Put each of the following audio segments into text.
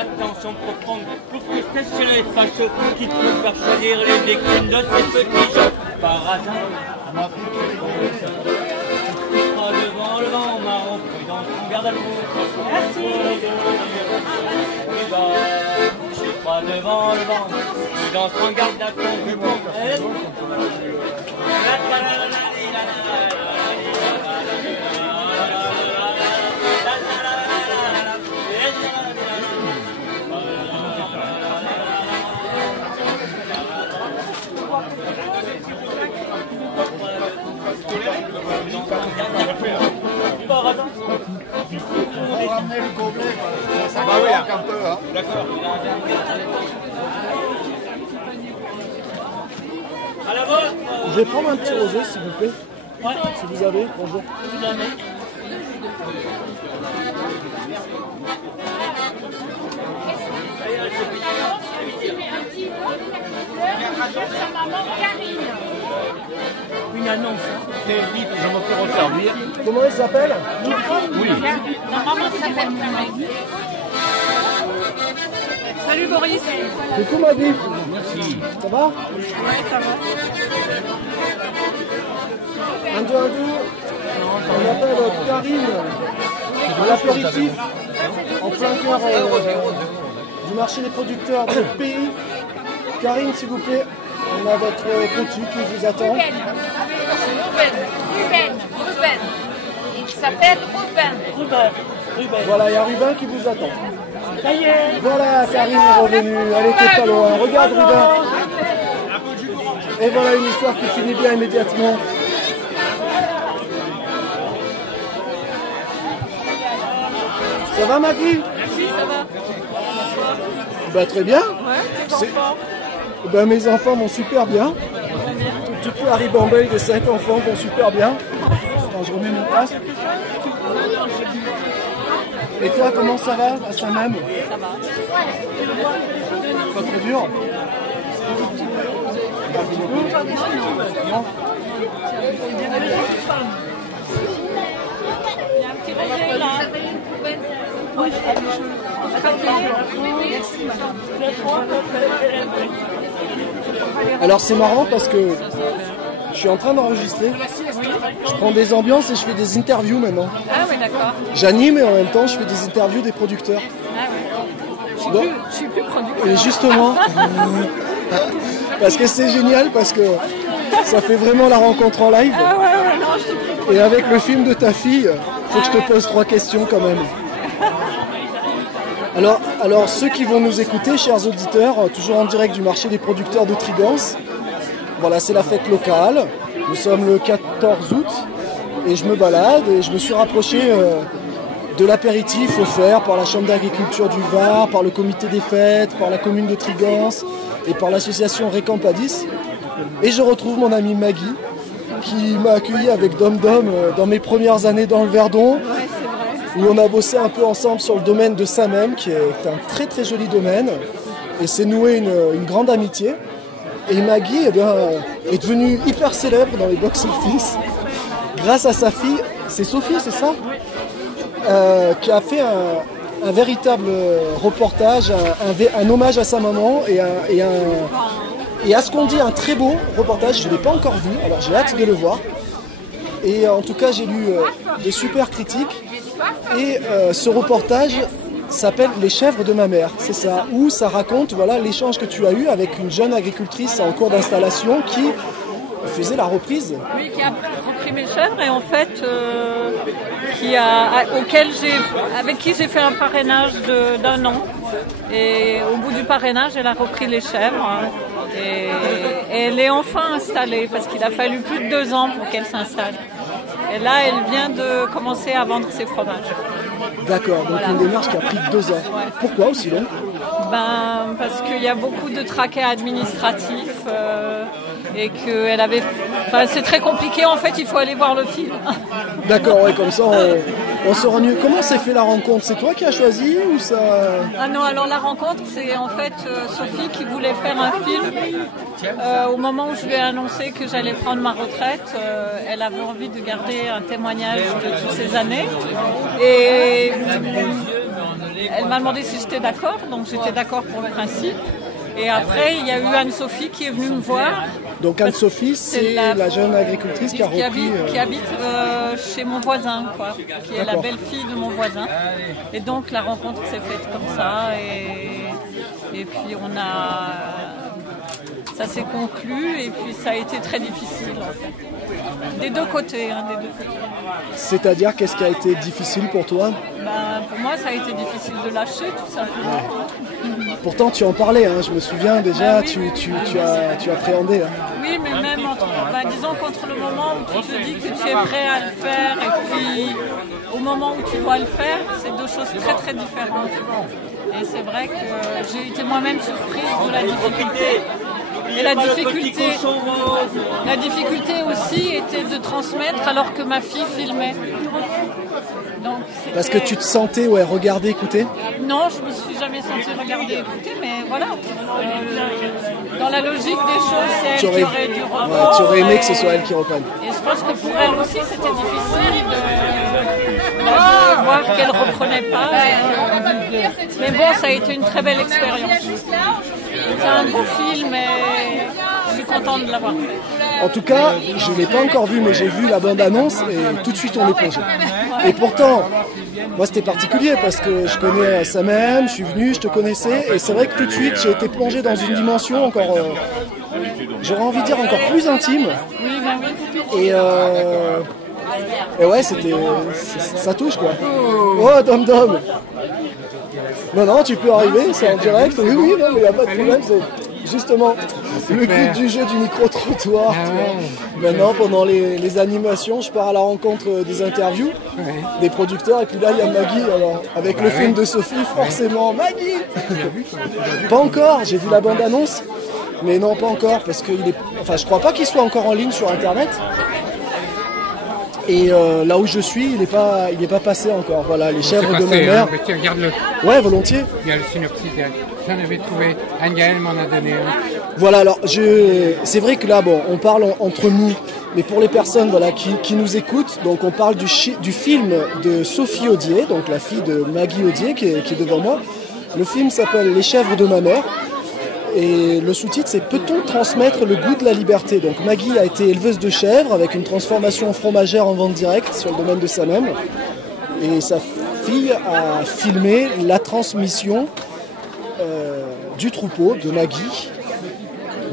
attention profonde pour que questionner les fâcheux qui peuvent faire choisir les victimes de ces petits jeux par hasard. Pas devant le vent marron, prudence, on garde à l'eau. Merci. Je suis pas devant le vent, prudence, on garde à ton. Ramener le gobelet, ça va oui, un peu. Hein. D'accord. Je vais prendre un petit rosé, s'il vous plaît. Ouais. Si vous avez, bonjour. Sa maman Karine. Une annonce. Vite, je m'en fais resservir. Comment elle s'appelle? Oui. La maman s'appelle Karine. Salut Boris. Coucou Maggie. Merci. Ça va? Ouais, ça va. Un, deux. On appelle Karine à l'apéritif en plein cœur du marché des producteurs du pays. Karine, s'il vous plaît, on a votre petit qui vous attend. Ruben. Il s'appelle Ruben. Voilà, il y a Ruben qui vous attend. Voilà, Karine est revenue, elle était pas loin. Regarde Ruben. Et voilà une histoire qui finit bien immédiatement. Ça va Maggie? Merci, ça va. Bah très bien. Ouais, tes enfants. Bah mes enfants vont super bien. Toute la ribambelle des 5 enfants vont super bien. Attends, je remets mon casque. Et toi, comment ça va à Saint-Même? Ça va. Pas trop dur? Non. Il y a un petit rosé là. Alors c'est marrant parce que je suis en train d'enregistrer. Je prends des ambiances et je fais des interviews maintenant. Ah oui, d'accord. J'anime et en même temps je fais des interviews des producteurs. Ah oui. Je suis plus producteur. Et justement, parce que c'est génial, parce que ça fait vraiment la rencontre en live. Ah ouais, non, je suis plus. Et avec le film de ta fille, faut que je te pose 3 questions quand même. Alors ceux qui vont nous écouter, chers auditeurs, toujours en direct du marché des producteurs de Trigance. Voilà, c'est la fête locale. Nous sommes le 14 août et je me balade et je me suis rapproché de l'apéritif offert par la Chambre d'agriculture du Var, par le comité des fêtes, par la commune de Trigance et par l'association Récampadis. Et je retrouve mon amie Maggie qui m'a accueilli avec Dom Dom dans mes premières années dans le Verdon, où on a bossé un peu ensemble sur le domaine de Saint-Même, qui est un très très joli domaine, et s'est noué une grande amitié. Et Maggie eh bien, est devenue hyper célèbre dans les box-office grâce à sa fille, c'est Sophie, c'est ça, qui a fait un véritable reportage, un hommage à sa maman et à ce qu'on dit un très beau reportage. Je ne l'ai pas encore vu, alors j'ai hâte de le voir. Et en tout cas, j'ai lu des super critiques. Et ce reportage s'appelle « Les chèvres de ma mère », c'est ça, où ça raconte voilà, l'échange que tu as eu avec une jeune agricultrice en cours d'installation qui faisait la reprise. Oui, qui a repris mes chèvres et en fait, avec qui j'ai fait un parrainage d'1 an. Et au bout du parrainage, elle a repris les chèvres. Et elle est enfin installée parce qu'il a fallu plus de 2 ans pour qu'elle s'installe. Et là, elle vient de commencer à vendre ses fromages. D'accord, donc voilà. Une démarche qui a pris 2 ans. Ouais. Pourquoi aussi long? Parce qu'il y a beaucoup de tracas administratifs et qu'elle avait... Enfin, c'est très compliqué, en fait, il faut aller voir le film. D'accord, ouais, comme ça, on se rend mieux. Comment s'est fait la rencontre? C'est toi qui as choisi ou ça... Ah non, alors la rencontre, c'est en fait Sophie qui voulait faire un film. Au moment où je lui ai annoncé que j'allais prendre ma retraite, elle avait envie de garder un témoignage de toutes ces années. Et elle m'a demandé si j'étais d'accord, donc j'étais d'accord pour le principe. Et après, il y a eu Anne-Sophie qui est venue me voir. Donc Anne-Sophie, c'est la jeune agricultrice qui a repris... Qui habite chez mon voisin, quoi, qui est la belle-fille de mon voisin. Et donc la rencontre s'est faite comme ça. Et puis ça s'est conclu et puis ça a été très difficile en fait. Des deux côtés, des deux côtés. C'est-à-dire, qu'est-ce qui a été difficile pour toi? Pour moi, ça a été difficile de lâcher, tout simplement. Ouais. Pourtant, tu en parlais, je me souviens déjà, oui. tu appréhendais. Oui, mais même disons qu'entre le moment où tu te dis que tu es prêt à le faire et puis au moment où tu dois le faire, c'est deux choses très très différentes. Et c'est vrai que j'ai été moi-même surprise de la difficulté. Et la difficulté aussi était de transmettre alors que ma fille filmait. Donc, parce que tu te sentais regarder, écouter? Non, je me suis jamais sentie regarder, écouter, mais voilà. Dans la logique des choses, c'est elle qui aurait dû reprendre. Tu aurais aimé que ce soit elle qui reprenne. Et je pense que pour elle aussi, c'était difficile de voir qu'elle ne reprenait pas. Mais bon, ça a été une très belle expérience. C'est un beau film et je suis contente de l'avoir fait. En tout cas, je ne l'ai pas encore vu, mais j'ai vu la bande-annonce et tout de suite on est plongé. Et pourtant, moi c'était particulier parce que je connais Samem, je suis venu, je te connaissais, et c'est vrai que tout de suite j'ai été plongé dans une dimension encore, j'aurais envie de dire encore plus intime. Et ouais, ça touche quoi. Oh, Dom Dom. Non, tu peux arriver, c'est en direct. Oui, non, mais il n'y a pas de problème. C'est justement le but du jeu du micro-trottoir. Maintenant, pendant les animations, je pars à la rencontre des interviews, des producteurs. Et puis là, il y a Maggie. Alors, avec le film de Sophie, forcément, Maggie. Pas encore, j'ai vu la bande-annonce. Mais non, pas encore, parce que je crois pas qu'il soit encore en ligne sur Internet. Et là où je suis, il est pas passé encore. Voilà, les chèvres de ma mère. Regarde-le. Ouais, volontiers. Il y a le synopsis. J'en avais trouvé. Anne-Gaëlle m'en a donné un. Voilà, alors c'est vrai que là, on parle entre nous, mais pour les personnes qui nous écoutent, donc on parle du film de Sophie Audier, donc la fille de Maggie Audier qui est devant moi. Le film s'appelle Les chèvres de ma mère. Et le sous-titre, c'est « Peut-on transmettre le goût de la liberté ?» Donc Maggie a été éleveuse de chèvres avec une transformation fromagère en vente directe sur le domaine de Samem. Et sa fille a filmé la transmission du troupeau de Maggie.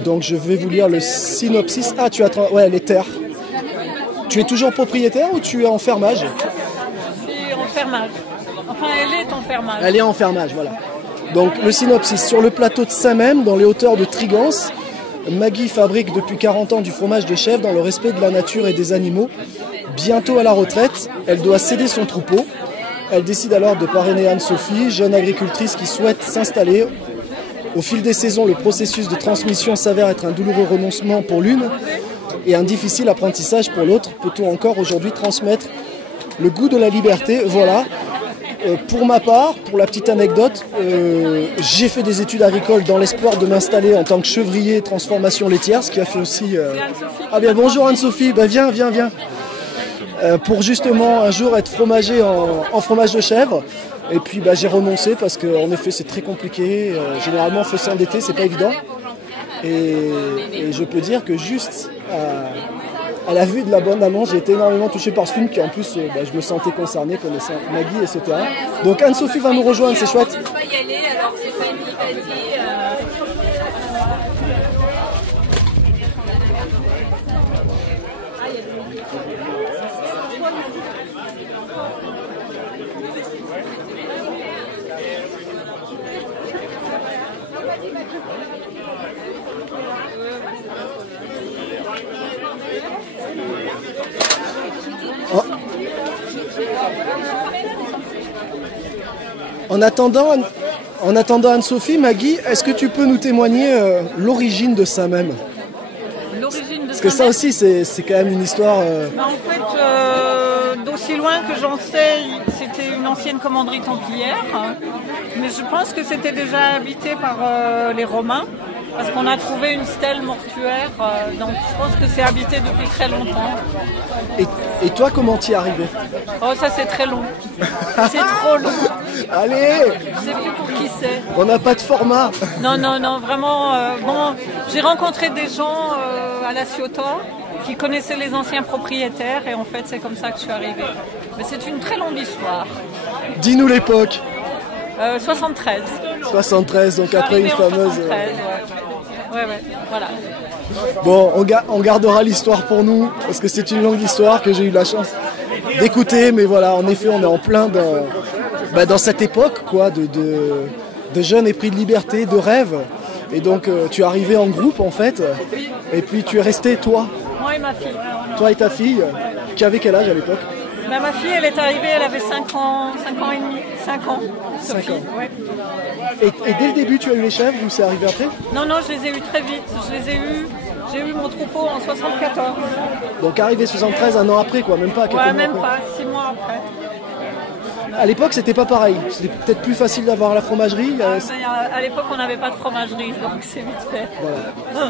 Donc je vais vous lire le synopsis. Ah, les terres. Tu es toujours propriétaire ou tu es en fermage? Je suis en fermage. Enfin, elle est en fermage. Elle est en fermage, voilà. Donc le synopsis, sur le plateau de Samem, dans les hauteurs de Trigance, Maggie fabrique depuis 40 ans du fromage de chèvre dans le respect de la nature et des animaux. Bientôt à la retraite, elle doit céder son troupeau. Elle décide alors de parrainer Anne-Sophie, jeune agricultrice qui souhaite s'installer. Au fil des saisons, le processus de transmission s'avère être un douloureux renoncement pour l'une et un difficile apprentissage pour l'autre. Peut-on encore aujourd'hui transmettre le goût de la liberté? Voilà. Pour ma part, pour la petite anecdote, j'ai fait des études agricoles dans l'espoir de m'installer en tant que chevrier transformation laitière, ce qui a fait aussi... Ah bien, bonjour Anne-Sophie, viens. Pour justement un jour être fromager en fromage de chèvre. Et puis j'ai renoncé parce qu'en effet c'est très compliqué. Généralement il faut s'endetter, c'est pas évident. Et je peux dire que juste à la vue de la bande-annonce, j'ai été énormément touché par ce film qui en plus je me sentais concerné, connaissant Maggie, etc. Donc Anne-Sophie va nous rejoindre, c'est chouette. On va y aller, alors c'est pas une vas-y. En attendant Anne-Sophie, Maggie, est-ce que tu peux nous témoigner l'origine de Samem? Parce que ça aussi, c'est quand même une histoire... En fait, d'aussi loin que j'en sais, c'était une ancienne commanderie templière. Mais je pense que c'était déjà habité par les Romains. parce qu'on a trouvé une stèle mortuaire, donc je pense que c'est habité depuis très longtemps. Et toi, comment t'y es arrivé? Oh, ça c'est très long. C'est trop long. Allez, Je sais plus pour qui c'est. on n'a pas de format. Non, vraiment. Bon, j'ai rencontré des gens à la Ciotat qui connaissaient les anciens propriétaires et en fait c'est comme ça que je suis arrivée. Mais c'est une très longue histoire. Dis-nous l'époque. 73. 73, donc Je suis après une arrivée en fameuse... 73, ouais, voilà. Bon, on gardera l'histoire pour nous, parce que c'est une longue histoire que j'ai eu la chance d'écouter, mais voilà, en effet, on est en plein dans cette époque, quoi, de jeunes épris de liberté, de rêve. Et donc, tu es arrivé en groupe, en fait, et puis tu es resté, toi. Moi et ma fille. Toi et ta fille, qui avait quel âge à l'époque? Ben, ma fille, elle est arrivée, elle avait 5 ans et demi. 5 ans, Sophie. 5 ans. Ouais. Et dès le début, tu as eu les chèvres ou c'est arrivé après? Non, je les ai eues très vite. J'ai eu mon troupeau en 74. Donc arrivé 73, un an après, quoi, même pas quelques Ouais, mois même après. pas, 6 mois après. À l'époque, c'était pas pareil. C'était peut-être plus facile d'avoir la fromagerie. À l'époque, on n'avait pas de fromagerie, donc c'est vite fait. Voilà.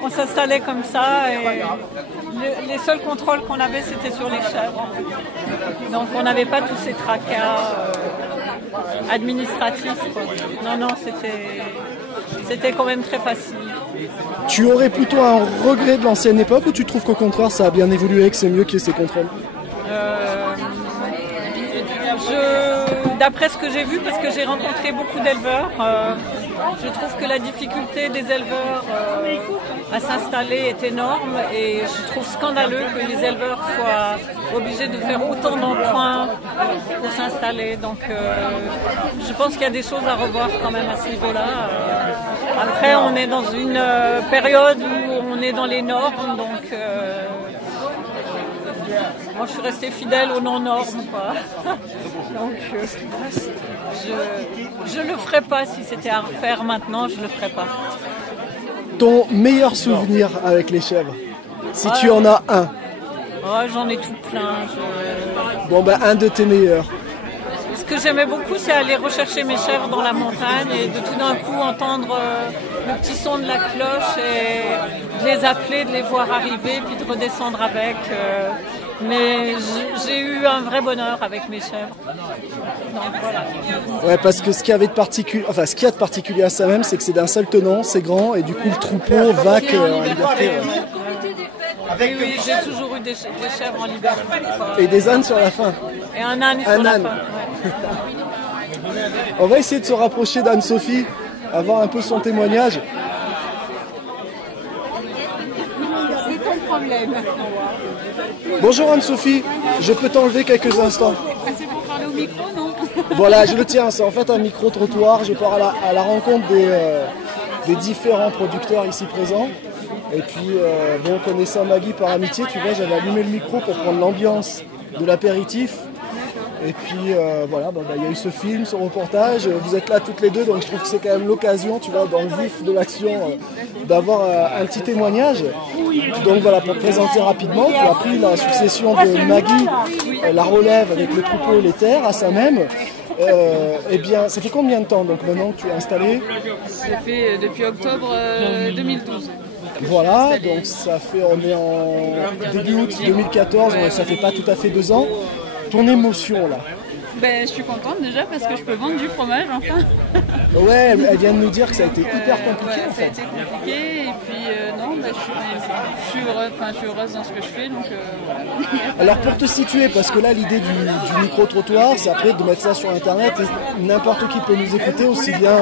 On s'installait comme ça et les seuls contrôles qu'on avait, c'était sur les chèvres. Donc on n'avait pas tous ces tracas administratifs, quoi. Non, c'était quand même très facile. Tu aurais plutôt un regret de l'ancienne époque ou tu trouves qu'au contraire ça a bien évolué, que c'est mieux qu'il y ait ces contrôles? D'après ce que j'ai vu, parce que j'ai rencontré beaucoup d'éleveurs, je trouve que la difficulté des éleveurs à s'installer est énorme et je trouve scandaleux que les éleveurs soient obligés de faire autant d'emprunts pour s'installer. Donc je pense qu'il y a des choses à revoir quand même à ce niveau-là. Après, on est dans une période où on est dans les normes, donc moi je suis restée fidèle aux non-normes, quoi. Donc je le ferai pas si c'était à refaire maintenant, je le ferai pas. Ton meilleur souvenir avec les chèvres, si tu en as un? Oh, j'en ai tout plein. Bon ben un de tes meilleurs. Ce que j'aimais beaucoup, c'est aller rechercher mes chèvres dans la montagne et de tout d'un coup entendre le petit son de la cloche et de les appeler, de les voir arriver, puis de redescendre avec. Mais j'ai eu un vrai bonheur avec mes chèvres. Donc voilà. Ouais, parce que ce qu'il y a de particulier à ça même, c'est que c'est d'un seul tenant, c'est grand et du coup le troupeau vaque en liberté. Oui, j'ai toujours eu des chèvres en liberté. Et des ânes sur la fin. Et un âne sur la fin. Ouais. On va essayer de se rapprocher d'Anne-Sophie, avoir un peu son témoignage. C'est ton problème. Bonjour Anne-Sophie, je peux t'enlever quelques instants? C'est pour parler au micro, non? Voilà, je le tiens, c'est en fait un micro-trottoir, je pars à la rencontre des différents producteurs ici présents. Et puis, bon, connaissant Maggie par amitié, tu vois, j'avais allumé le micro pour prendre l'ambiance de l'apéritif. Et puis voilà, il y a eu ce film, ce reportage, vous êtes là toutes les deux, donc je trouve que c'est quand même l'occasion, tu vois, dans le vif de l'action, d'avoir un petit témoignage. Donc voilà, pour te présenter rapidement, tu as pris la succession de Maggie, la relève avec le troupeau et les terres à ça même. Eh bien, ça fait combien de temps donc maintenant que tu es installé? Ça fait depuis octobre 2012. Voilà, donc ça fait, on est en début août 2014, ça fait pas tout à fait 2 ans. Ton émotion là? Ben, je suis contente déjà parce que je peux vendre du fromage enfin. Ouais, elle vient de nous dire que ça a été hyper compliqué en Ça a fait. été compliqué et puis non, je suis heureuse dans ce que je fais donc voilà. Alors pour te situer, parce que là l'idée du micro-trottoir, c'est après de mettre ça sur internet et n'importe qui peut nous écouter, aussi bien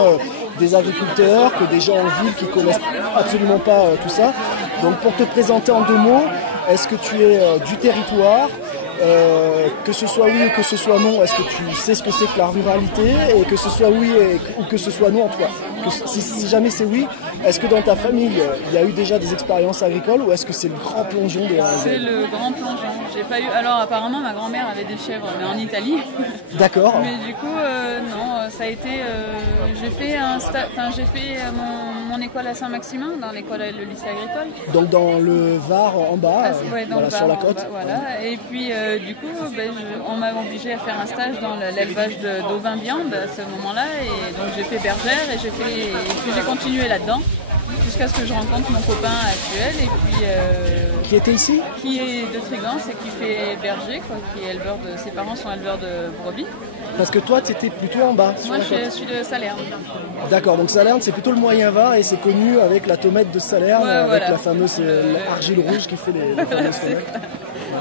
des agriculteurs que des gens en ville qui connaissent absolument pas tout ça. Donc pour te présenter en 2 mots, est-ce que tu es du territoire? Que ce soit oui ou que ce soit non, est-ce que tu sais ce que c'est que la ruralité? Et que ce soit oui ou que ce soit non en toi, si jamais c'est oui, est-ce que dans ta famille il y a eu déjà des expériences agricoles ou est-ce que c'est le grand plongeon de C'est le grand plongeon. J'ai pas eu. Alors apparemment ma grand-mère avait des chèvres mais en Italie. D'accord. Mais du coup non, ça a été. J'ai fait mon école à Saint-Maximin, dans l'école le lycée agricole. Donc dans le Var en bas, Ouais, dans voilà, le Var, sur la côte. Voilà. Et puis du coup, on m'a obligée à faire un stage dans l'élevage d'ovins viande à ce moment-là. Et donc j'ai fait bergère et puis j'ai continué là-dedans. jusqu'à ce que je rencontre mon copain actuel et puis Qui était ici? qui est de Trigance et qui fait berger, quoi, qui est éleveur de, ses parents sont éleveurs de brebis. Parce que toi, tu étais plutôt en bas. sur Moi la côte. je suis de Salerne. D'accord, donc Salerne, c'est plutôt le moyen vin et c'est connu avec la tomate de Salerne, Ouais, avec voilà. la fameuse argile rouge qui fait les fameuses tomates.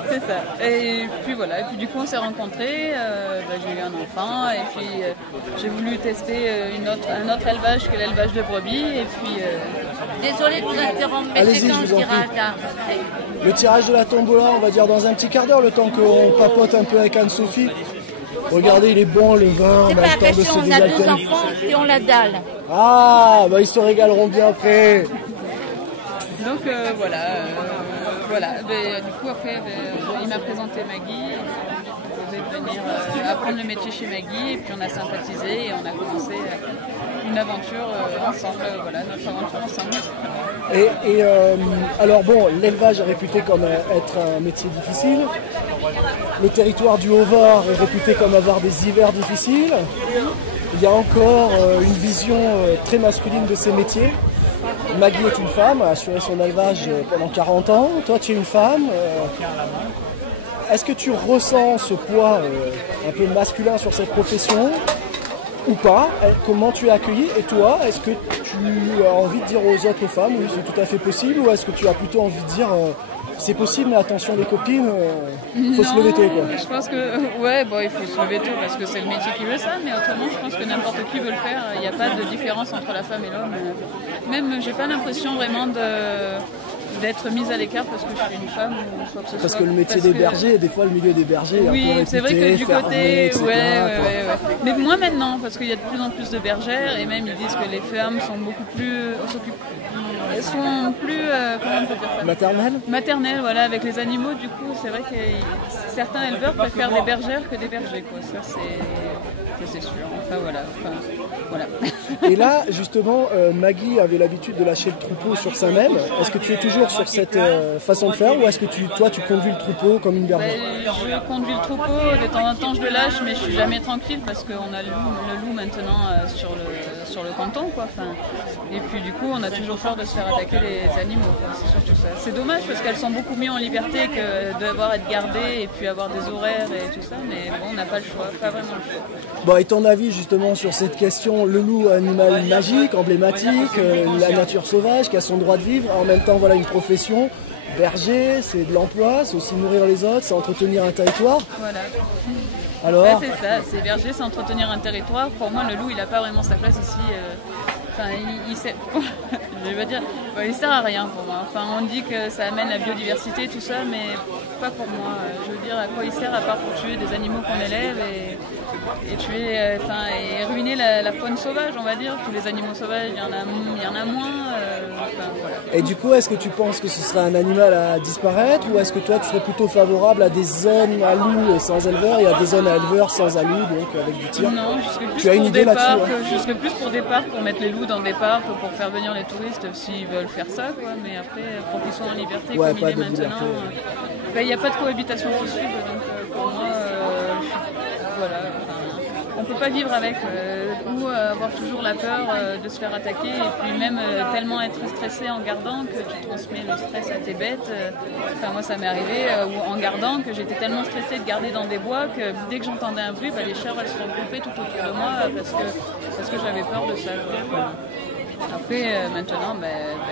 C'est ça. Et puis voilà, et puis du coup on s'est rencontrés, j'ai eu un enfant et puis j'ai voulu tester un autre élevage que l'élevage de brebis et puis Désolée de vous interrompre, mais Allez-y, c'est quand je le vous en tirage prie. là. Le tirage de la tombola, on va dire dans un petit quart d'heure, le temps qu'on papote un peu avec Anne-Sophie. Regardez, il est bon le vin, C'est on a pas le la temps de question, se on a 12 désaltérer. enfants qui ont la dalle. Ah, bah ils se régaleront bien après. donc voilà. Du coup après il m'a présenté Maggie, il m'a proposé de venir apprendre le métier chez Maggie et puis on a sympathisé et on a commencé une aventure ensemble, voilà notre aventure ensemble. Alors bon, l'élevage est réputé comme être un métier difficile. Le territoire du Haut-Var est réputé comme avoir des hivers difficiles. Il y a encore une vision très masculine de ces métiers. Maggie est une femme, a assuré son élevage pendant 40 ans. Toi, tu es une femme. Est-ce que tu ressens ce poids un peu masculin sur cette profession ou pas? Comment tu es accueillie? Et toi, est-ce que tu as envie de dire aux autres femmes oui, c'est tout à fait possible? Ou est-ce que tu as plutôt envie de dire c'est possible, mais attention les copines, faut se lever tôt, quoi. Je pense que il faut se lever tôt parce que c'est le métier qui veut ça, mais autrement je pense que n'importe qui veut le faire. Il n'y a pas de différence entre la femme et l'homme. Même j'ai pas l'impression vraiment d'être mise à l'écart parce que je suis une femme ou quoi que ce soit. Parce que le métier des bergers, des fois le milieu des bergers est un peu oui, réputé, c'est vrai que du fermé, côté, etc., ouais. Mais moi maintenant, parce qu'il y a de plus en plus de bergères et même ils disent que les femmes sont beaucoup plus, elles sont plus, comment on peut dire ça, maternelles, voilà, avec les animaux. Du coup, c'est vrai que certains éleveurs préfèrent des bergères que des bergers, quoi. Ça c'est sûr. Enfin voilà. Et là, justement, Maggie avait l'habitude de lâcher le troupeau sur Saint-Même. Est-ce que tu es toujours sur cette façon de faire ou est-ce que toi, tu conduis le troupeau comme une bergère? Je conduis le troupeau, de temps en temps je le lâche, mais je suis jamais tranquille parce qu'on a le loup maintenant sur le canton, quoi. Enfin, et puis du coup, on a toujours peur de se faire attaquer les animaux, quoi. C'est surtout ça. C'est dommage parce qu'elles sont beaucoup mieux en liberté que de devoir être gardées et puis avoir des horaires et tout ça, mais bon, on n'a pas le choix, pas vraiment le choix. Bon, et ton avis justement sur cette question, le loup, animal magique, emblématique, la nature sauvage qui a son droit de vivre, en même temps voilà une profession, berger, c'est de l'emploi, c'est aussi nourrir les autres, c'est entretenir un territoire. Voilà. Alors, c'est ça, c'est berger, c'est entretenir un territoire. Pour moi, le loup, il n'a pas vraiment sa place ici. Enfin, il sert, je vais dire, il sert à rien pour moi. Enfin, on dit que ça amène la biodiversité, tout ça, mais pas pour moi. Je veux dire, à quoi il sert à part pour tuer des animaux qu'on élève et tuer, et ruiner la faune sauvage, on va dire. Tous les animaux sauvages, il y en a moins. Voilà. Et du coup, est-ce que tu penses que ce serait un animal à disparaître ou est-ce que toi, tu serais plutôt favorable à des zones à loup sans éleveurs et à des zones à éleveurs sans à loup, donc avec du tir? Non, je serais plus tu as une idée là-dessus? Je serais plus pour des parcs, pour mettre les loups dans des parcs, pour faire venir les touristes s'ils veulent faire ça, quoi. Mais après, pour qu'ils soient en liberté comme il est maintenant, il n'y a pas de cohabitation possible. Donc pour moi, voilà. On ne peut pas vivre avec ou avoir toujours la peur de se faire attaquer et puis même tellement être stressé en gardant que tu transmets le stress à tes bêtes. Moi ça m'est arrivé en gardant que j'étais tellement stressée de garder dans des bois que dès que j'entendais un bruit, les chèvres elles se regroupaient tout autour de moi parce que j'avais peur de ça. Après maintenant,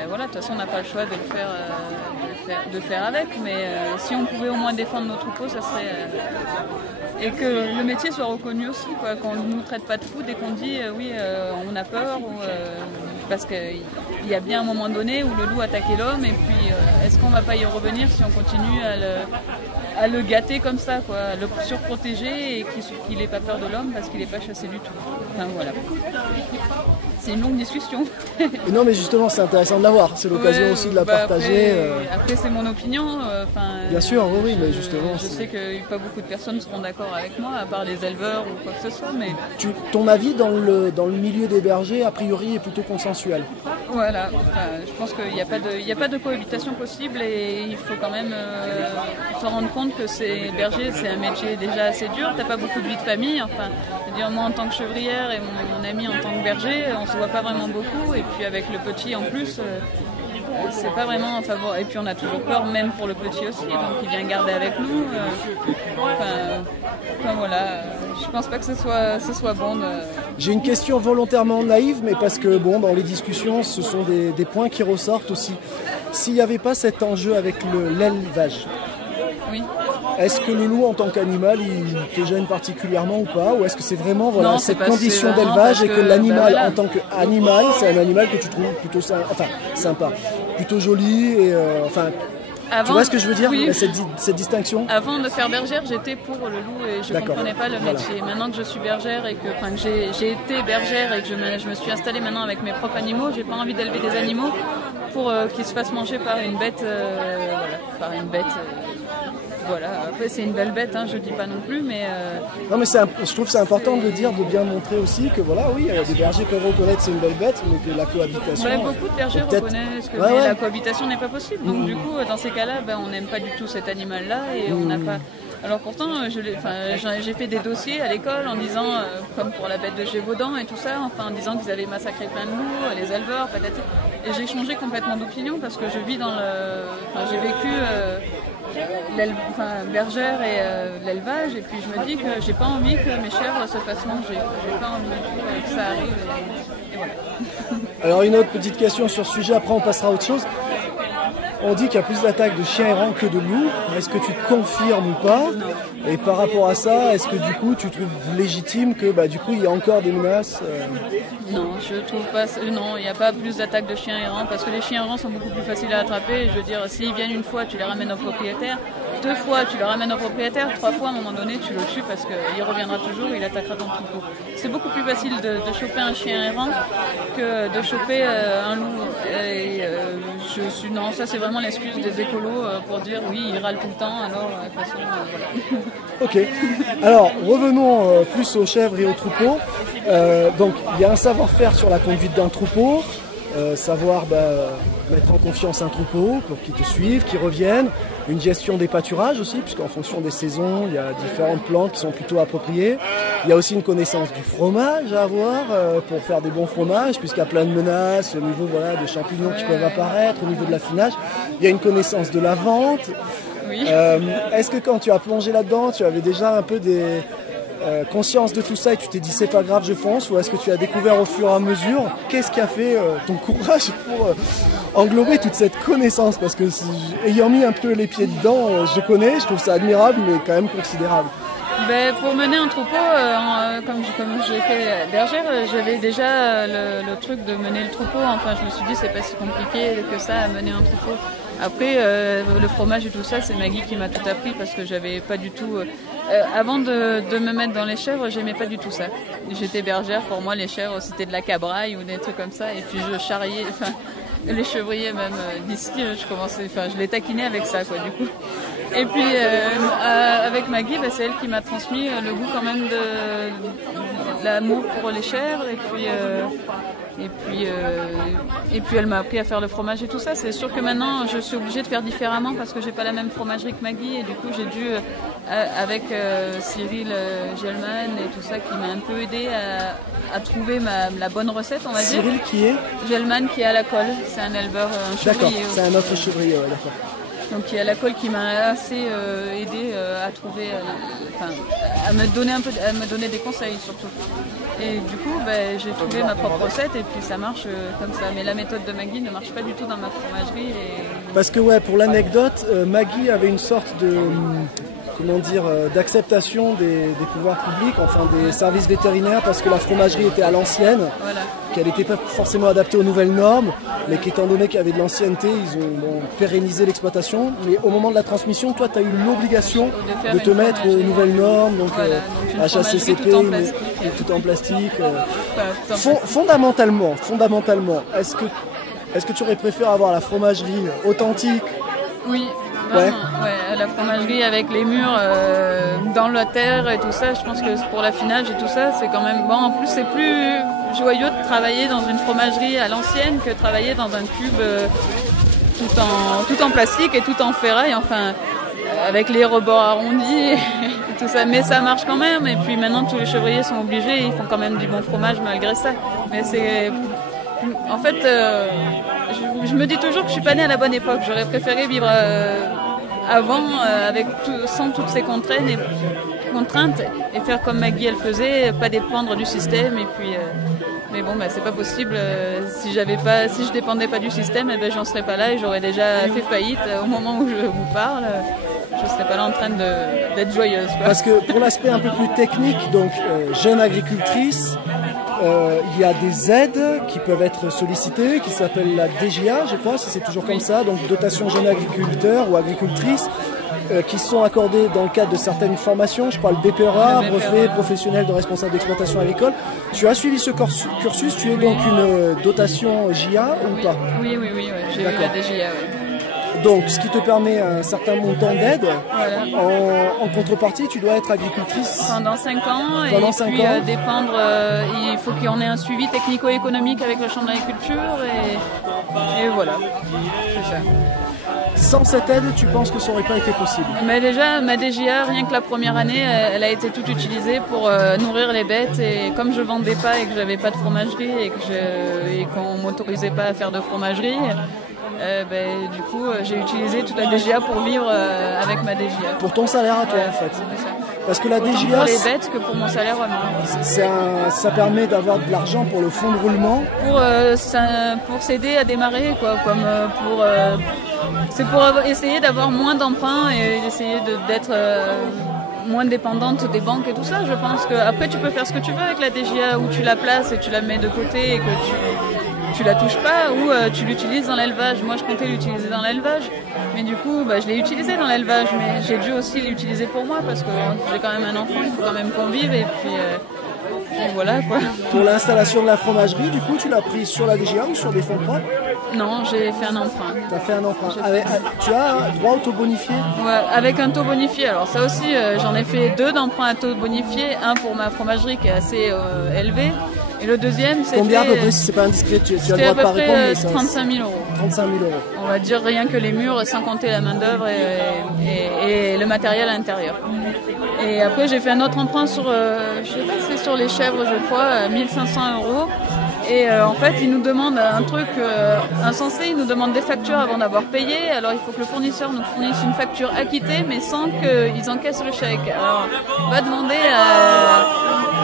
voilà, de toute façon on n'a pas le choix de faire avec, mais si on pouvait au moins défendre nos troupeaux, ça serait... et que le métier soit reconnu aussi, quoi, qu'on ne nous traite pas de fous dès qu'on dit on a peur, parce qu'il y a bien un moment donné où le loup attaquait l'homme, et puis est-ce qu'on ne va pas y revenir si on continue à le gâter comme ça, quoi, à le surprotéger et qu'il n'ait pas peur de l'homme parce qu'il n'est pas chassé du tout. Enfin, voilà. C'est une longue discussion. Non mais justement c'est intéressant de l'avoir, c'est l'occasion aussi de la partager. Après c'est mon opinion. Bien sûr, oui, mais justement. Je sais que pas beaucoup de personnes seront d'accord avec moi, à part les éleveurs ou quoi que ce soit. Mais ton avis dans le milieu des bergers, a priori, est plutôt consensuel? mensuel. Voilà, je pense qu'il n'y a pas de cohabitation possible et il faut quand même se rendre compte que c'est berger, c'est un métier déjà assez dur, t'as pas beaucoup de vie de famille, enfin, c'est-à-dire moi en tant que chevrière et mon ami en tant que berger, on se voit pas vraiment beaucoup et puis avec le petit en plus, c'est pas vraiment favorable. Et puis on a toujours peur, même pour le petit aussi, donc il vient garder avec nous. Enfin voilà, je pense pas que ce soit bon. J'ai une question volontairement naïve, mais parce que bon, dans les discussions, ce sont des points qui ressortent aussi. S'il n'y avait pas cet enjeu avec l'élevage, oui. Est-ce que le loup en tant qu'animal, il te gêne particulièrement ou pas? Ou est-ce que c'est vraiment non, cette condition d'élevage et que l'animal en tant qu'animal, c'est un animal que tu trouves plutôt sympa, plutôt joli et tu vois ce que je veux dire, oui. cette distinction? Avant de faire bergère, j'étais pour le loup et je ne comprenais pas le métier. Maintenant que je suis bergère et que j'ai été bergère et que je me suis installée maintenant avec mes propres animaux, j'ai pas envie d'élever des animaux pour qu'ils se fassent manger par une bête. Voilà, après c'est une belle bête, je dis pas non plus, mais... Non mais je trouve que c'est important de le dire, de bien montrer aussi que voilà, oui, des bergers peuvent reconnaître que c'est une belle bête, mais que la cohabitation... beaucoup de bergers reconnaissent que la cohabitation n'est pas possible, donc du coup, dans ces cas-là, on n'aime pas du tout cet animal-là et on n'a pas... Alors pourtant, j'ai fait des dossiers à l'école en disant, comme pour la bête de Gévaudan et tout ça, en disant qu'ils avaient massacré plein de loups, les éleveurs, patati. Et j'ai changé complètement d'opinion parce que je vis dans j'ai vécu... bergère et l'élevage et puis je me dis que j'ai pas envie que mes chèvres se fassent manger, j'ai pas envie que ça arrive et voilà. Alors une autre petite question sur ce sujet, après on passera à autre chose. On dit qu'il y a plus d'attaques de chiens errants que de loups. Est-ce que tu confirmes ou pas? Non. Et par rapport à ça, est-ce que du coup tu trouves légitime que du coup il y a encore des menaces Non, je trouve pas. Non, il n'y a pas plus d'attaques de chiens errants parce que les chiens errants sont beaucoup plus faciles à attraper. Je veux dire, s'ils viennent une fois, tu les ramènes au propriétaire. 2 fois, tu le ramènes au propriétaire. 3 fois, à un moment donné, tu le tues parce qu'il reviendra toujours, il attaquera ton troupeau. C'est beaucoup plus facile de choper un chien errant que de choper un loup. Non, ça c'est vraiment l'excuse des écolos pour dire oui, il râle tout le temps, alors de toute façon, voilà. Ok, alors revenons plus aux chèvres et aux troupeaux. Donc il y a un savoir-faire sur la conduite d'un troupeau, savoir mettre en confiance un troupeau pour qu'ils te suivent, qu'ils reviennent, une gestion des pâturages aussi, puisqu'en fonction des saisons, il y a différentes plantes qui sont plutôt appropriées. Il y a aussi une connaissance du fromage à avoir pour faire des bons fromages, puisqu'il y a plein de menaces au niveau des champignons qui peuvent apparaître, au niveau de l'affinage. Il y a une connaissance de la vente. Oui. Est-ce que quand tu as plongé là-dedans, tu avais déjà un peu des conscience de tout ça et tu t'es dit c'est pas grave, je fonce, ou est-ce que tu as découvert au fur et à mesure? Qu'est-ce qui a fait ton courage pour englober toute cette connaissance? Parce que ayant mis un peu les pieds dedans, je connais, je trouve ça admirable mais quand même considérable. Pour mener un troupeau, comme j'ai fait bergère, j'avais déjà le truc de mener le troupeau. Enfin, je me suis dit c'est pas si compliqué que ça à mener un troupeau. Après, le fromage et tout ça, c'est Maggie qui m'a tout appris parce que j'avais pas du tout... avant de me mettre dans les chèvres, j'aimais pas du tout ça. J'étais bergère, pour moi les chèvres c'était de la cabraille ou des trucs comme ça. Et puis je charriais, les chevriers même d'ici, je les taquinais avec ça quoi du coup. Et puis avec Maggie, c'est elle qui m'a transmis le goût quand même de l'amour pour les chèvres et puis elle m'a appris à faire le fromage et tout ça. C'est sûr que maintenant je suis obligée de faire différemment parce que j'ai pas la même fromagerie que Maggie et du coup j'ai dû avec Cyril Gelman et tout ça qui m'a un peu aidé à trouver la bonne recette, on va dire. Cyril qui est Gelman qui est à la colle, c'est un éleveur, un chevrier. D'accord, c'est un autre chevrier, ouais, d'accord. Donc il y a la colle qui m'a assez aidé à trouver, à me donner des conseils surtout. Et du coup, j'ai trouvé ma propre recette et puis ça marche comme ça. Mais la méthode de Maggie ne marche pas du tout dans ma fromagerie. Parce que pour l'anecdote, Maggie avait une sorte de d'acceptation des pouvoirs publics, enfin des services vétérinaires, parce que la fromagerie était à l'ancienne, voilà. Qu'elle n'était pas forcément adaptée aux nouvelles normes, mais qu'étant donné qu'il y avait de l'ancienneté, ils ont pérennisé l'exploitation. Mais au moment de la transmission, toi, tu as eu l'obligation de te mettre aux nouvelles normes, donc HACCP, tout en plastique. Fondamentalement, est-ce que tu aurais préféré avoir la fromagerie authentique? Oui. la fromagerie avec les murs dans la terre et tout ça, je pense que pour l'affinage et tout ça, c'est quand même bon. En plus, c'est plus joyeux de travailler dans une fromagerie à l'ancienne que travailler dans un cube tout en plastique et tout en ferraille, enfin avec les rebords arrondis et tout ça. Mais ça marche quand même. Et puis maintenant, tous les chevriers sont obligés, ils font quand même du bon fromage malgré ça. Mais c'est... En fait, je me dis toujours que je suis pas née à la bonne époque. J'aurais préféré vivre avant, sans toutes ces contraintes et faire comme Maggie elle faisait, pas dépendre du système. Et puis, mais bon, c'est pas possible. Si je dépendais pas du système, j'en serais pas là et j'aurais déjà fait faillite au moment où je vous parle. Je serais pas là en train d'être joyeuse, quoi. Parce que pour l'aspect un peu plus technique, donc jeune agricultrice. Il y a des aides qui peuvent être sollicitées, qui s'appellent la DGA, je crois, si c'est toujours comme ça, donc dotation jeune agriculteur ou agricultrice, qui sont accordées dans le cadre de certaines formations, je crois le BPRA, brevet professionnel de responsable d'exploitation agricole. Tu as suivi ce cursus, tu es donc une dotation JA ou pas? Oui, j'ai eu la DGA, Donc, ce qui te permet un certain montant d'aide. Voilà. En contrepartie, tu dois être agricultrice pendant 5 ans. Dépendre, il faut qu'il y en ait un suivi technico-économique avec la Chambre d'agriculture. Et voilà, c'est ça. Sans cette aide, tu penses que ça n'aurait pas été possible? Mais déjà, ma DGA, rien que la première année, elle a été toute utilisée pour nourrir les bêtes. Et comme je ne vendais pas et que je n'avais pas de fromagerie et qu'on ne m'autorisait pas à faire de fromagerie, du coup, j'ai utilisé toute la DGA pour vivre avec ma DGA. Pour ton salaire à toi, en fait. Parce que la DGA, tant pour les bêtes que pour mon salaire à moi. Ça permet d'avoir de l'argent pour le fonds de roulement. Pour s'aider à démarrer, quoi. C'est pour essayer d'avoir moins d'emprunts et essayer d'être moins dépendante des banques et tout ça. Je pense qu'après, tu peux faire ce que tu veux avec la DGA, où tu la places et tu la mets de côté et que tu la touches pas, ou tu l'utilises dans l'élevage. Moi, je comptais l'utiliser dans l'élevage, mais du coup, je l'ai utilisé dans l'élevage, mais j'ai dû aussi l'utiliser pour moi, parce que j'ai quand même un enfant, il faut quand même qu'on vive, et puis voilà, quoi. Pour l'installation de la fromagerie, du coup, tu l'as prise sur la DGA ou sur des fonds propres? Non, j'ai fait un emprunt. Tu as fait un emprunt. Tu as droit au taux bonifié? Ouais, avec un taux bonifié. Alors ça aussi, j'en ai fait 2 d'emprunts à taux bonifié, un pour ma fromagerie qui est assez élevé. Et le deuxième, c'était... Combien à peu près, si c'est pas indiscret, tu as le droit de pas répondre, mais 35 000 euros. 35 000 euros. On va dire rien que les murs, sans compter la main d'œuvre et le matériel à l'intérieur. Et après, j'ai fait un autre emprunt sur, je sais pas si c'est sur les chèvres, je crois, 1 500 euros. Et en fait, ils nous demandent un truc insensé, ils nous demandent des factures avant d'avoir payé. Alors il faut que le fournisseur nous fournisse une facture acquittée, mais sans qu'ils encaissent le chèque. Alors on va demander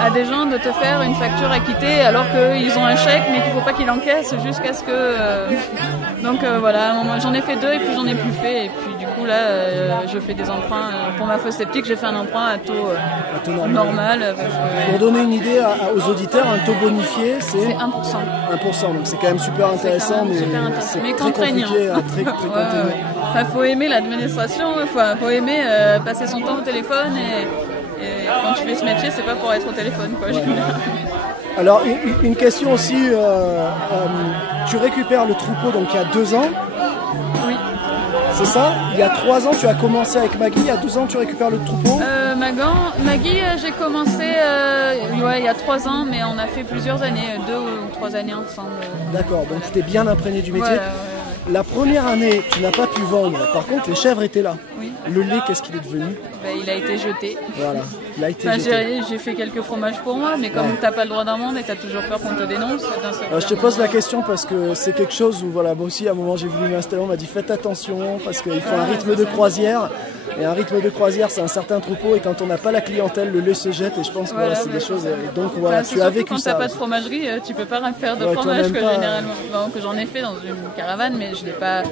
à des gens de te faire une facture acquittée alors qu'ils ont un chèque, mais qu'il ne faut pas qu'ils encaissent jusqu'à ce que... Donc voilà, j'en ai fait 2 et puis j'en ai plus fait. Et puis du coup là, je fais des emprunts. Pour ma fosse septique, j'ai fait un emprunt à taux normal. Pour donner une idée aux auditeurs, un taux bonifié, c'est 1%. 1%, donc c'est quand même super intéressant, mais c'est très compliqué, très contraignant. Il faut aimer l'administration, il faut aimer passer son temps au téléphone et quand tu fais ce métier, c'est pas pour être au téléphone, quoi. Ouais. Alors une question aussi, tu récupères le troupeau donc il y a 2 ans. Oui. C'est ça? Il y a 3 ans, tu as commencé avec Maggie. Il y a 2 ans, tu récupères le troupeau. Maggie, j'ai commencé il y a 3 ans, mais on a fait plusieurs années, 2 ou 3 années ensemble. D'accord, donc tu t'es bien imprégné du métier. Ouais. La première année, tu n'as pas pu vendre. Par contre, les chèvres étaient là. Oui. Le lait, qu'est-ce qu'il est devenu? Il a été jeté. Voilà, il a été jeté. J'ai fait quelques fromages pour moi, mais comme tu n'as pas le droit d'en vendre et tu as toujours peur qu'on te dénonce. Je te pose la question parce que c'est quelque chose où, moi aussi, à un moment, j'ai voulu m'installer. On m'a dit faites attention parce qu'il faut un rythme de croisière. Et un rythme de croisière, c'est un certain troupeau. Et quand on n'a pas la clientèle, le lait se jette. Et je pense que c'est des choses. Donc voilà, tu as vécu ça. Quand tu n'as pas de fromagerie, tu peux pas faire de fromage que j'en ai fait dans une caravane, mais je l'ai pas.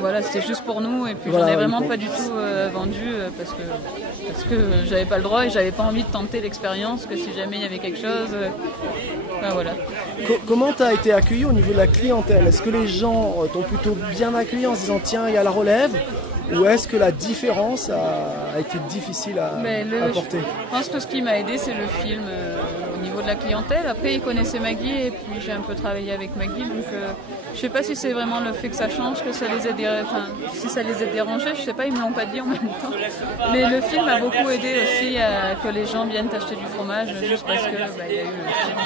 Voilà, c'était juste pour nous. Et puis j'en ai vraiment pas du tout vendu parce que j'avais pas le droit et j'avais pas envie de tenter l'expérience. Que si jamais il y avait quelque chose, voilà. Comment tu as été accueilli au niveau de la clientèle? Est-ce que les gens t'ont plutôt bien accueilli en se disant tiens, il y a la relève? Ou est-ce que la différence a été difficile à porter? Je pense que ce qui m'a aidé, c'est le film. Au niveau niveau de la clientèle. Après, ils connaissaient Maggie et puis j'ai un peu travaillé avec Maggie. Donc, je sais pas si c'est vraiment le fait que ça change, que ça les a si ça les a dérangés. Je sais pas, ils me l'ont pas dit en même temps. Mais le film a beaucoup aidé aussi à que les gens viennent acheter du fromage juste parce que il y a eu le film.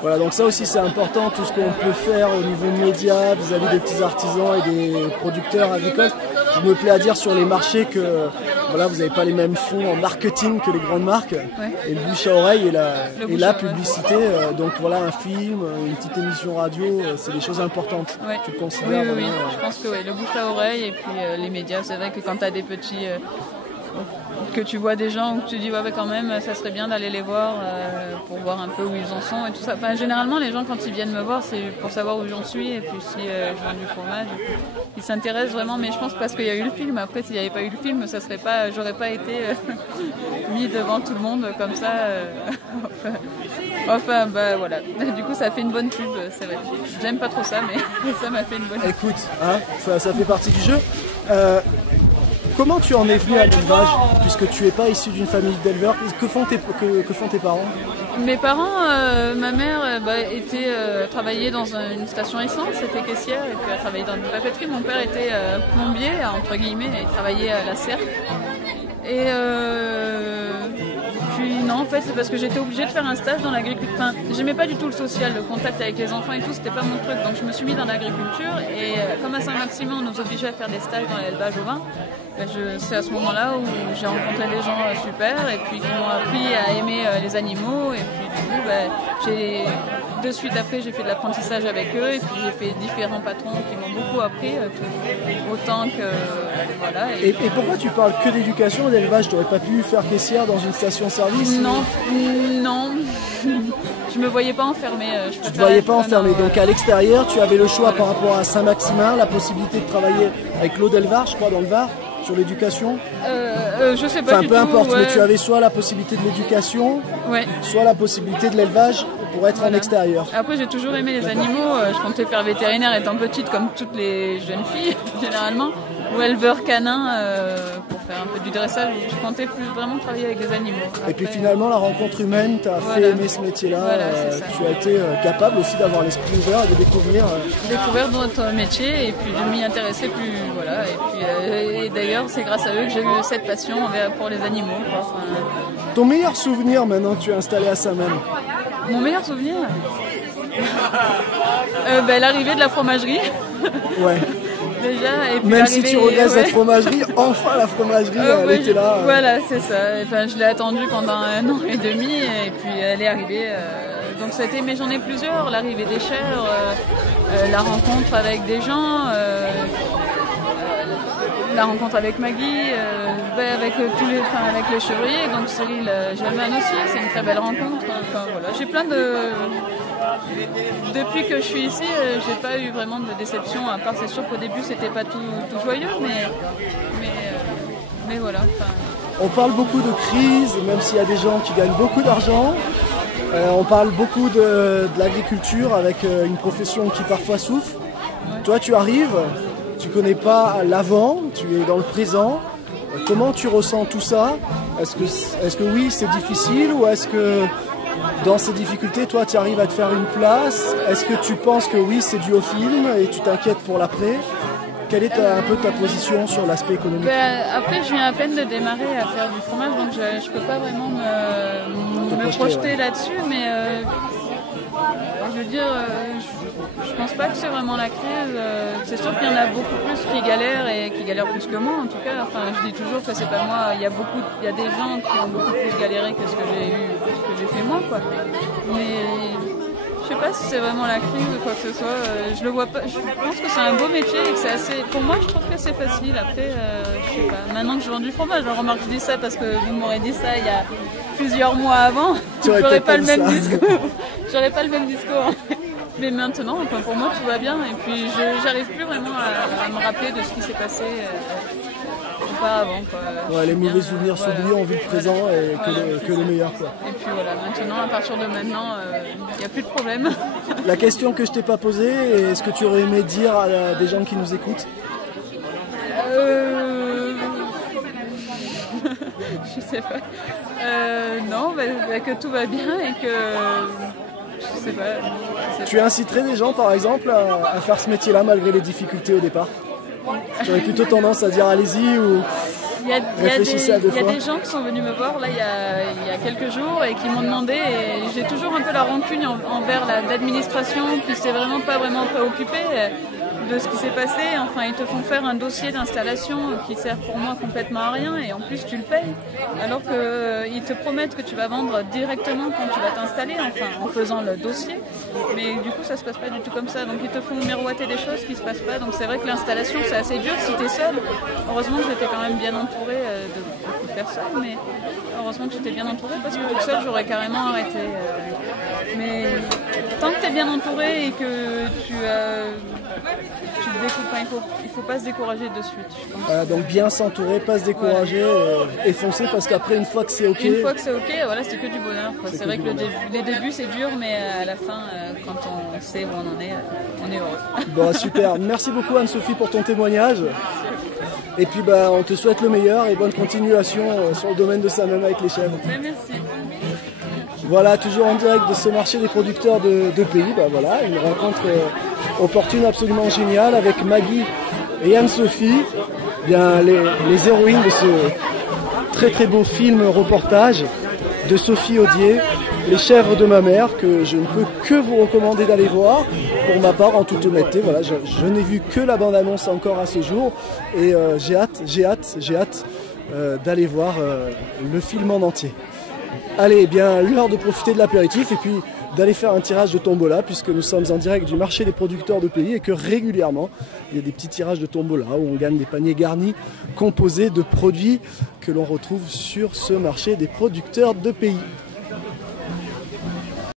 Voilà, donc ça aussi c'est important, tout ce qu'on peut faire au niveau média vis-à-vis des petits artisans et des producteurs agricoles. Je me plais à dire sur les marchés que voilà, vous n'avez pas les mêmes fonds en marketing que les grandes marques. Ouais. Et le bouche à oreille et la publicité. Donc voilà, un film, une petite émission radio, c'est des choses importantes. Ouais. Tu le considères Oui, je pense que le bouche à oreille et puis les médias. C'est vrai que quand tu as des petits... que tu vois des gens ou que tu dis quand même ça serait bien d'aller les voir pour voir un peu où ils en sont et tout ça. Enfin, généralement les gens quand ils viennent me voir c'est pour savoir où j'en suis et puis si je vends du fromage. Ils s'intéressent vraiment, mais je pense parce qu'il y a eu le film. Après s'il n'y avait pas eu le film, ça serait pas, j'aurais pas été mis devant tout le monde comme ça. Voilà. Du coup ça fait une bonne pub, c'est vrai. J'aime pas trop ça, mais ça m'a fait une bonne pub. Écoute, hein, ça fait partie du jeu. Comment tu en es venu à l'élevage, puisque tu n'es pas issu d'une famille d'éleveurs? Que font tes parents? Mes parents, ma mère travaillait dans une station essence, c'était caissière, et puis elle travaillait dans une papeterie. Mon père était plombier, entre guillemets, et travaillait à la serre. Et puis non, en fait, c'est parce que j'étais obligée de faire un stage dans l'agriculture. Enfin, j'aimais pas du tout le social, le contact avec les enfants et tout, c'était pas mon truc. Donc je me suis mis dans l'agriculture et comme à Saint-Maximin, on nous obligeait à faire des stages dans l'élevage au vin. C'est à ce moment-là où j'ai rencontré des gens super et puis qui m'ont appris à aimer les animaux. Et puis du coup, de suite après, j'ai fait de l'apprentissage avec eux et puis j'ai fait différents patrons qui m'ont beaucoup appris, autant que... voilà. Et pourquoi tu parles que d'éducation et d'élevage? Tu n'aurais pas pu faire caissière dans une station-service? Non. Je me voyais pas enfermée. Tu te voyais pas enfermée. Donc à l'extérieur, tu avais le choix par rapport à Saint-Maximin, la possibilité de travailler avec l'eau d'Elvar, je crois, dans le Var, sur l'éducation. Je sais pas du tout. Peu importe, mais tu avais soit la possibilité de l'éducation, soit la possibilité de l'élevage pour être en extérieur. Après, j'ai toujours aimé les animaux. Je comptais faire vétérinaire étant petite, comme toutes les jeunes filles, généralement. Ou éleveur canin pour faire un peu du dressage. Je comptais plus vraiment travailler avec des animaux. Après, et puis finalement, la rencontre humaine t'a fait aimer ce métier-là. Tu as été capable aussi d'avoir l'esprit ouvert et de découvrir d'autres métiers et puis de m'y intéresser plus. Voilà. Et puis et d'ailleurs, c'est grâce à eux que j'ai eu cette passion pour les animaux. Enfin, ton meilleur souvenir maintenant que tu es installé à Saint-Même? Mon meilleur souvenir l'arrivée de la fromagerie. Ouais. Déjà, et puis même si tu regrettes cette fromagerie, enfin la fromagerie, elle était là. Voilà, c'est ça. Enfin, je l'ai attendue pendant 1 an et demi et puis elle est arrivée. Donc ça a été, mais j'en ai plusieurs. L'arrivée des chèvres, la rencontre avec des gens, la rencontre avec Maggie, avec avec le chevrier. Donc Cyril Gelman aussi, c'est une très belle rencontre. Enfin voilà, j'ai plein de... Depuis que je suis ici, j'ai pas eu vraiment de déception, à part c'est sûr qu'au début c'était pas tout joyeux, mais voilà. On parle beaucoup de crise, même s'il y a des gens qui gagnent beaucoup d'argent. On parle beaucoup de l'agriculture avec une profession qui parfois souffre. Ouais. Toi tu arrives, tu connais pas l'avant, tu es dans le présent. Comment tu ressens tout ça? Est-ce que oui c'est difficile ou est-ce que dans ces difficultés, toi, tu arrives à te faire une place? Est-ce que tu penses que oui, c'est dû au film et tu t'inquiètes pour l'après? Quelle est un peu ta position sur l'aspect économique? Après, je viens à peine de démarrer à faire du fromage, donc je ne peux pas vraiment me projeter là-dessus, mais je veux dire, je pense pas que c'est vraiment la crise. C'est sûr qu'il y en a beaucoup plus qui galèrent et qui galèrent plus que moi, en tout cas. Enfin, je dis toujours que c'est pas moi. Il y a des gens qui ont beaucoup plus galéré que ce que j'ai fait moi, quoi. Mais je sais pas si c'est vraiment la crise ou quoi que ce soit. Je le vois pas. Je pense que c'est un beau métier et que c'est assez. Pour moi, je trouve que c'est facile. Après, je sais pas. Maintenant que je vends du fromage, je remarque, je dis ça parce que vous m'aurez dit ça il y a plusieurs mois avant. J'aurais pas le même discours. J'aurais pas le même discours. Mais maintenant, enfin, pour moi, tout va bien. Et puis, j'arrive plus vraiment à me rappeler de ce qui s'est passé auparavant. Ouais, les mauvais souvenirs s'oublient, on vit le présent et que le meilleur. Quoi. Et puis voilà, maintenant, à partir de maintenant, il n'y a plus de problème. La question que je t'ai pas posée, est-ce que tu aurais aimé dire à des gens qui nous écoutent? Je sais pas. Non, que tout va bien et que... Je sais pas. Tu inciterais des gens, par exemple, à faire ce métier-là malgré les difficultés au départ? J'aurais plutôt tendance à dire allez-y ou réfléchissez à deux fois. Il y a des gens qui sont venus me voir là il y a quelques jours et qui m'ont demandé, et j'ai toujours un peu la rancune envers l'administration qui s'est vraiment pas préoccupée de ce qui s'est passé. Enfin, ils te font faire un dossier d'installation qui sert pour moi complètement à rien et en plus tu le payes, alors qu'ils te promettent que tu vas vendre directement quand tu vas t'installer, enfin en faisant le dossier, mais du coup ça se passe pas du tout comme ça, donc ils te font miroiter des choses qui se passent pas. Donc c'est vrai que l'installation c'est assez dur si tu es seul. Heureusement que j'étais quand même bien entourée de beaucoup de personnes, mais heureusement que j'étais bien entourée parce que toute seule j'aurais carrément arrêté. Mais tant que tu es bien entouré et que tu il faut pas se décourager de suite, je pense. Voilà, donc bien s'entourer, pas se décourager, et foncer, parce qu'après une fois que c'est ok... Une fois que c'est ok, voilà, c'est que du bonheur. C'est vrai que les débuts c'est dur, mais à la fin, quand on sait où on en est, on est heureux. Bon, super. Merci beaucoup Anne-Sophie pour ton témoignage. Et puis on te souhaite le meilleur et bonne continuation sur le domaine de Saint-Même avec les chèvres. Merci. Voilà, toujours en direct de ce marché des producteurs de pays. Voilà, une rencontre opportune, absolument géniale, avec Maggie et Anne-Sophie, les héroïnes de ce très très beau film reportage de Sophie Audier, Les chèvres de ma mère, que je ne peux que vous recommander d'aller voir. Pour ma part, en toute honnêteté, voilà, je n'ai vu que la bande-annonce encore à ce jour, et j'ai hâte d'aller voir le film en entier. Allez, bien l'heure de profiter de l'apéritif et puis d'aller faire un tirage de tombola, puisque nous sommes en direct du marché des producteurs de pays et que régulièrement il y a des petits tirages de tombola où on gagne des paniers garnis composés de produits que l'on retrouve sur ce marché des producteurs de pays.